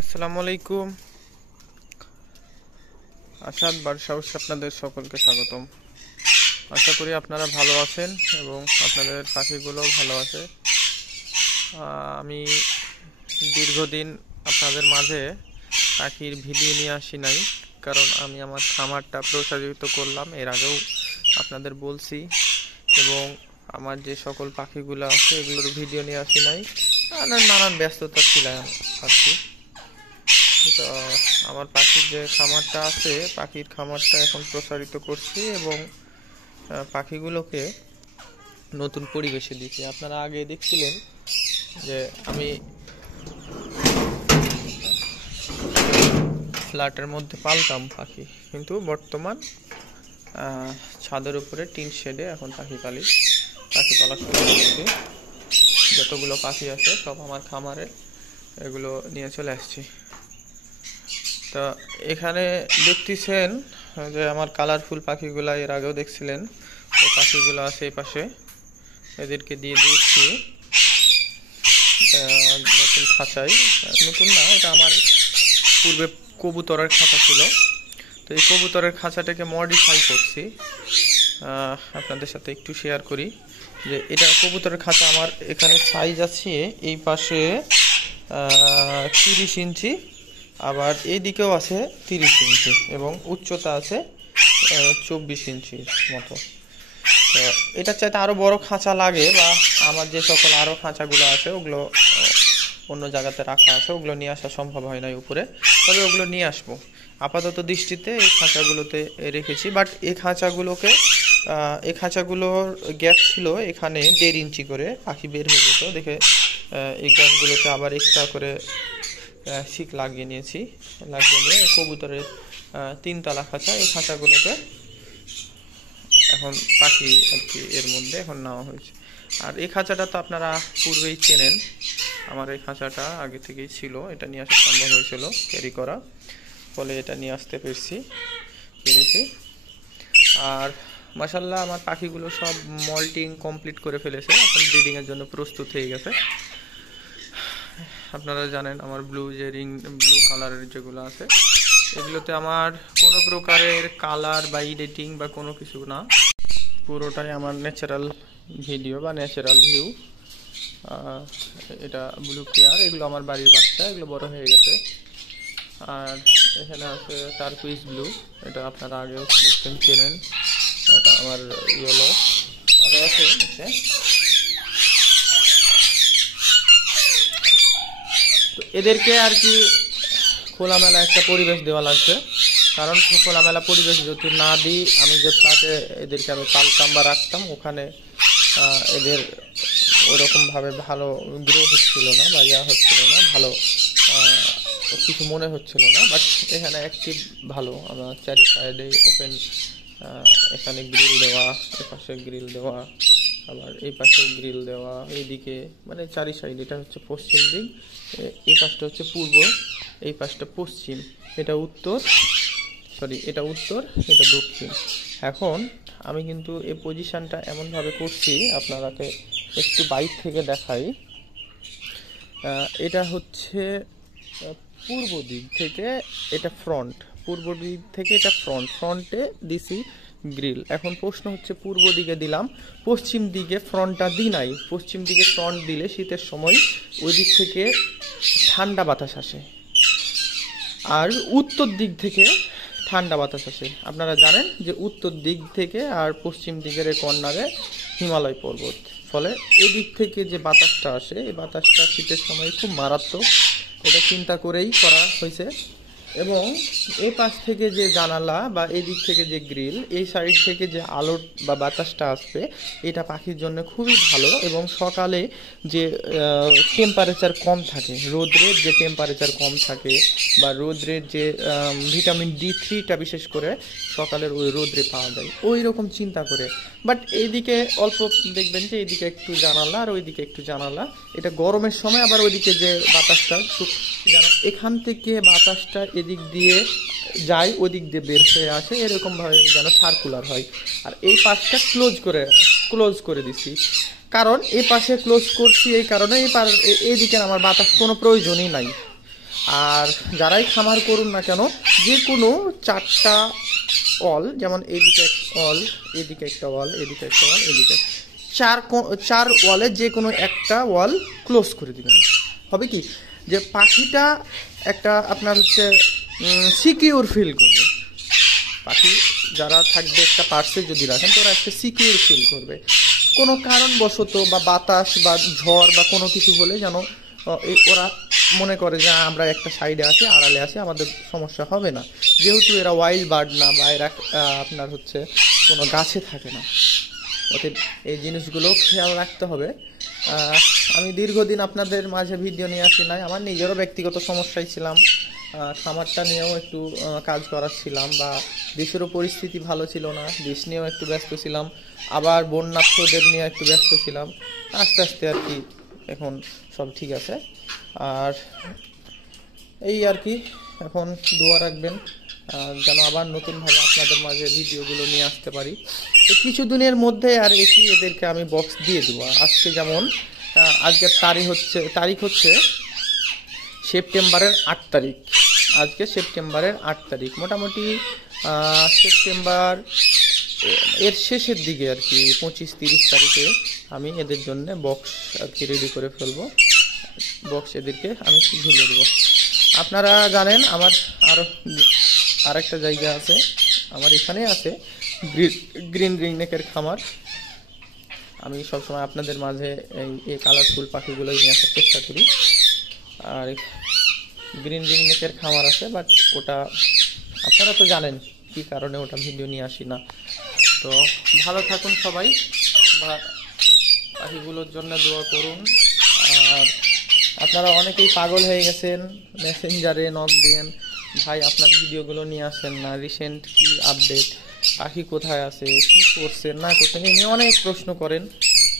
আসসালামু আলাইকুম। আসাদ বার্ড হাউসে আপনাদের সকলকে স্বাগতম। আশা করি আপনারা ভালো আছেন এবং আপনাদের পাখিগুলো ভালো আছে। আমি দীর্ঘদিন আপনাদের মাঝে পাখির ভিডিও নিয়ে আসি নাই, কারণ আমি আমার খামারটা প্রসারিত করলাম, এর আগেও আপনাদের বলছি, এবং আমার যে সকল পাখিগুলো আছে এগুলোর ভিডিও নিয়ে আসি নাই, নানান ব্যস্ততা ছিল আর কি। তো আমার পাখির যে খামারটা আছে, পাখির খামারটা এখন প্রসারিত করছি এবং পাখিগুলোকে নতুন পরিবেশে দিচ্ছি। আপনারা আগে দেখছিলেন যে আমি ফ্ল্যাটের মধ্যে পালতাম পাখি, কিন্তু বর্তমান ছাদের উপরে টিন শেডে এখন পাখি পালা শুরু করছি। যতগুলো পাখি আছে সব আমার খামারে এগুলো নিয়ে চলে আসছি। তো এখানে দেখতেছেন যে আমার কালারফুল পাখিগুলা এর আগেও দেখছিলেন, তো পাখিগুলো আছে এই পাশে, এদেরকে দিয়ে দিচ্ছি নতুন খাঁচায়। নতুন না, এটা আমার পূর্বে কবুতরের খাঁচা ছিল, তো এই কবুতরের খাঁচাটাকে মডিফাই করছি। আপনাদের সাথে একটু শেয়ার করি যে এটা কবুতরের খাঁচা। আমার এখানে সাইজ আছে এই পাশে 30 ইঞ্চি, আবার এই দিকেও আছে 30 ইঞ্চি, এবং উচ্চতা আছে 24 ইঞ্চির মতো। তো এটার চাইতে আরও বড় খাঁচা লাগে, বা আমার যে সকল আরও খাঁচাগুলো আছে ওগুলো অন্য জায়গাতে রাখা আছে, ওগুলো নিয়ে আসা সম্ভব হয় না উপরে, তবে ওগুলো নিয়ে আসবো। আপাতত দৃষ্টিতে এই খাঁচাগুলোতে রেখেছি, বাট এই খাঁচাগুলোর গ্যাপ ছিল এখানে 1.5 ইঞ্চি করে, পাখি বের হয়ে যেত দেখে এই গ্যাপগুলোতে আবার এক্সট্রা করে শিক লাগিয়ে নিয়ে কবুতরের 3 তলা খাঁচা, এই খাঁচাগুলোতে এখন পাখি আর কি এর মধ্যে এখন নেওয়া হয়েছে। আর এই খাঁচাটা তো আপনারা পূর্বেই চেনেন, আমার এই খাঁচাটা আগে থেকেই ছিল, এটা নিয়ে আসা সম্ভব হয়েছিল ক্যারি করা, ফলে এটা নিয়ে আসতে পেরেছি। আর মাশাআল্লাহ আমার পাখিগুলো সব মল্টিং কমপ্লিট করে ফেলেছে, এখন ব্রিডিংয়ের জন্য প্রস্তুত হয়ে গেছে। আপনারা জানেন আমার ব্লু কালারের যেগুলো আছে এগুলোতে আমার কোনো প্রকারের কালার বা এডিটিং বা কোনো কিছু না, পুরোটাই আমার ন্যাচারাল ভিডিও বা ন্যাচারাল ভিউ। এটা ব্লু পেয়ার, এগুলো আমার বাড়ির বাচ্চা, এগুলো বড় হয়ে গেছে। আর এখানে আছে টার্কুইজ ব্লু, এটা আপনারা আগেও দেখতেন, চেনেন, এটা আমার ইয়েলো। আরও আছে তো এদেরকে আর কি খোলামেলা একটা পরিবেশ দেওয়া লাগছে, কারণ খোলামেলা পরিবেশ যদি না দিই, আমি যে ফ্ল্যাটে এদেরকে আমি পালতাম বা রাখতাম ওখানে এদের ওরকমভাবে ভালো গ্রো হচ্ছিল না বা হচ্ছিল না, ভালো কিছু মনে হচ্ছিল না। বাট এখানে অ্যাক্টিভ ভালো, আমার চারি সাইডে ওপেন, এখানে গ্রিল দেওয়া, এপাশে গ্রিল দেওয়া, আবার এই পাশেও গ্রিল দেওয়া, এইদিকে মানে চারি সাইড। এটা হচ্ছে পশ্চিম দিক, এই পাশটা হচ্ছে পূর্ব, এই পাশটা পশ্চিম, এটা উত্তর, এটা দক্ষিণ। এখন আমি কিন্তু এই পজিশনটা এমনভাবে করছি, আপনারাকে একটু বাইর থেকে দেখাই। এটা হচ্ছে পূর্ব দিক থেকে, এটা ফ্রন্ট, পূর্ব দিক থেকে এটা ফ্রন্টে দিছি গ্রিল। এখন প্রশ্ন হচ্ছে পূর্ব দিকে দিলাম, পশ্চিম দিকে ফ্রন্টটা দিই নাই। পশ্চিম দিকে ফ্রন্ট দিলে শীতের সময় ওই দিক থেকে ঠান্ডা বাতাস আসে, আর উত্তর দিক থেকে ঠান্ডা বাতাস আসে। আপনারা জানেন যে উত্তর দিক থেকে আর পশ্চিম দিকের কর্নারে হিমালয় পর্বত, ফলে এদিক থেকে যে বাতাসটা আসে, এই বাতাসটা শীতের সময় খুব মারাত্মক। এটা চিন্তা করেই করা হয়েছে। এবং এই পাশ থেকে যে জানালা বা এই দিক থেকে যে গ্রিল, এই সাইড থেকে যে আলো বা বাতাসটা আসবে, এটা পাখির জন্য খুবই ভালো। এবং সকালে যে টেম্পারেচার কম থাকে, রোদ্রের যে টেম্পারেচার কম থাকে, বা রোদ্রের যে ভিটামিন D3টা বিশেষ করে সকালের ওই রোদ্রে পাওয়া যায়, ওই রকম চিন্তা করে। বাট এইদিকে অল্প দেখবেন যে এইদিকে একটু জানালা আর ওইদিকে একটু জানালা, এটা গরমের সময় আবার ওইদিকে যে বাতাসটা যেন এখান থেকে বাতাসটা এদিক দিয়ে যায়, ওদিক দিয়ে বের হয়ে আসে, এরকমভাবে যেন সার্কুলার হয়। আর এই পাশটা ক্লোজ করে দিছি, কারণ এই পাশে ক্লোজ করছি এই কারণে এইদিকে আমার বাতাস কোনো প্রয়োজনই নাই। আর যারাই খামার করুন না কেন, যে কোনো 4টা অল, যেমন এদিকে একটা অল, এদিকে একটা ওয়াল, এদিকে একটা ওয়াল, এদিকে 4 ওয়ালে যে কোনো একটা ওয়াল ক্লোজ করে দিবেন। হবে কি যে পাখিটা একটা আপনার হচ্ছে সিকিউর ফিল করবে। পাখি যারা থাকবে একটা পার্সে যদি রাখেন তো ওরা একটা সিকিউর ফিল করবে। কোনো কারণবশত বা বাতাস বা ঝড় বা কোনো কিছু হলে যেন ওরা মনে করে যে আমরা একটা সাইডে আছি, আড়ালে আছি, আমাদের সমস্যা হবে না। যেহেতু এরা ওয়াইল্ড বার্ড না, বা এরা আপনার হচ্ছে কোনো গাছে থাকে না, ওদের এই জিনিসগুলো খেয়াল রাখতে হবে। আমি দীর্ঘদিন আপনাদের মাঝে ভিডিও নিয়ে আসি নাই, আমার নিজেরও ব্যক্তিগত সমস্যায় ছিলাম, খামারটা নিয়েও একটু কাজ করাচ্ছিলাম, বা দেশেরও পরিস্থিতি ভালো ছিল না, দেশ নিয়েও একটু ব্যস্ত ছিলাম, আবার বন্যার্থদের নিয়ে একটু ব্যস্ত ছিলাম। আস্তে আস্তে আর কি এখন সব ঠিক আছে। আর এই আর কি, এখন দোয়া রাখবেন যেন আবার নতুনভাবে আপনাদের মাঝে ভিডিওগুলো নিয়ে আসতে পারি। তো কিছু দিনের মধ্যে আর এসে এদেরকে আমি বক্স দিয়ে দেবো। আজকে যেমন আজকের তারিখ হচ্ছে সেপ্টেম্বরের 8 তারিখ। আজকে সেপ্টেম্বরের 8 তারিখ, মোটামুটি সেপ্টেম্বর এর শেষের দিকে আর কি 25-30 তারিখে আমি এদের জন্য বক্স আর কি রেডি করে ফেলবো। বক্স এদেরকে আমি ঝুলিয়ে দেবো। আপনারা জানেন আমার আরেকটা জায়গা আছে, আমার এখানে আছে গ্রিন রিংনেকের খামার। আমি সবসময় আপনাদের মাঝে এই কালারফুল পাখিগুলোই নিয়ে আসার চেষ্টা করি। আর গ্রিন রিংনেকের খামার আছে, বাট ওটা আপনারা তো জানেন কি কারণে ওটা ভিডিও নিয়ে আসি না। তো ভালো থাকুন সবাই, পাখিগুলোর জন্য দোয়া করুন। আর আপনারা অনেকেই পাগল হয়ে গেছেন, মেসেঞ্জারে নক দেন, ভাই আপনার ভিডিওগুলো নিয়ে আসেন না, রিসেন্ট কি আপডেট, পাখি কোথায় আছে, কি করছেন না করছেন, এই নিয়ে অনেক প্রশ্ন করেন।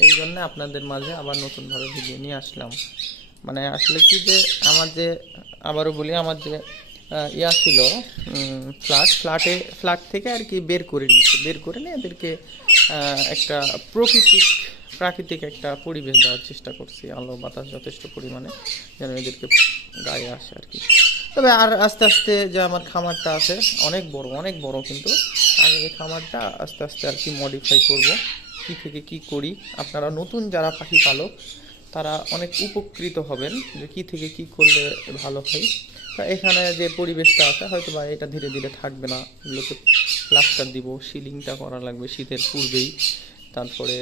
এই জন্য আপনাদের মাঝে আবার নতুনভাবে ভিডিও নিয়ে আসলাম। মানে আসলে কি যে আমার যে, আবারও বলি, আমার যে ইয়া ছিল ফ্ল্যাট থেকে আর কি বের করে নিয়ে এদেরকে একটা প্রাকৃতিক একটা পরিবেশ দেওয়ার চেষ্টা করছি, আলো বাতাস যথেষ্ট পরিমাণে যেন এদেরকে গায়ে আসে আর কি। তবে আর আস্তে আস্তে যে আমার খামারটা আছে অনেক বড়, কিন্তু আমি এই খামারটা আস্তে আস্তে আর কি মডিফাই করব, কি থেকে কি করি। আপনারা নতুন যারা পাখি পালক তারা অনেক উপকৃত হবেন যে কি থেকে কি করলে ভালো হয়। তা এখানে যে পরিবেশটা আছে হয়তো বা এটা ধীরে ধীরে থাকবে না, এগুলোকে প্লাস্টার দিব, সিলিংটা করা লাগবে শীতের পূর্বেই। তারপরে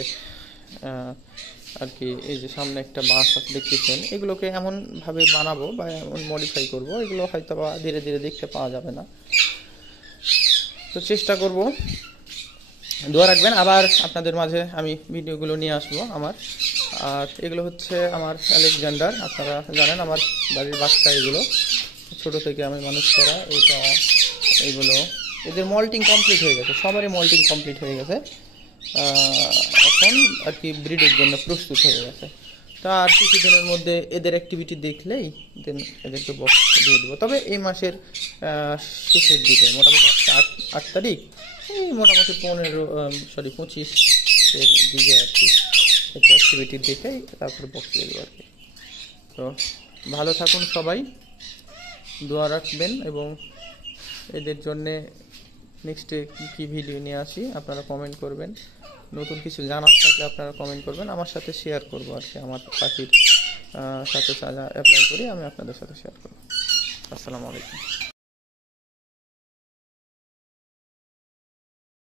আর কি এই যে সামনে একটা বাস দেখতেছেন, এগুলোকে এমনভাবে বানাবো বা এমন মডিফাই করব, এগুলো হয়তো বা ধীরে ধীরে দেখতে পাওয়া যাবে না। তো চেষ্টা করব, দোয়া রাখবেন। আবার আপনাদের মাঝে আমি ভিডিওগুলো নিয়ে আসবো আমার। আর এগুলো হচ্ছে আমার আলেকজান্ডার, আপনারা জানেন আমার বাড়ির বাচ্চা, এগুলো ছোট থেকে আমি মানুষ করা। এগুলো এদের মল্টিং কমপ্লিট হয়ে গেছে, সবারই মল্টিং কমপ্লিট হয়ে গেছে, এখন আর কি ব্রিডের জন্য প্রস্তুত হয়ে গেছে। তা আর কিছুদিনের মধ্যে এদের অ্যাক্টিভিটি দেখলেই দেন এদেরকে বক্স দিয়ে দেবো। তবে এই মাসের শেষের দিকে, মোটামুটি 8 তারিখ, এই মোটামুটি 25-এর দিকে আর কি একটা অ্যাক্টিভিটি দেখেই তারপরে বক্স দিয়ে দেবো আর কি। তো ভালো থাকুন সবাই, দোয়া রাখবেন, এবং এদের জন্যে নেক্সটে কী ভিডিও নিয়ে আসি আপনারা কমেন্ট করবেন। নতুন কিছু জানার থাকলে আপনারা কমেন্ট করবেন, আমার সাথে শেয়ার করবো আর কি। আমার পাখির সাথে অ্যাপ্লাই করি, আমি আপনাদের সাথে শেয়ার করবো। আসসালামু আলাইকুম।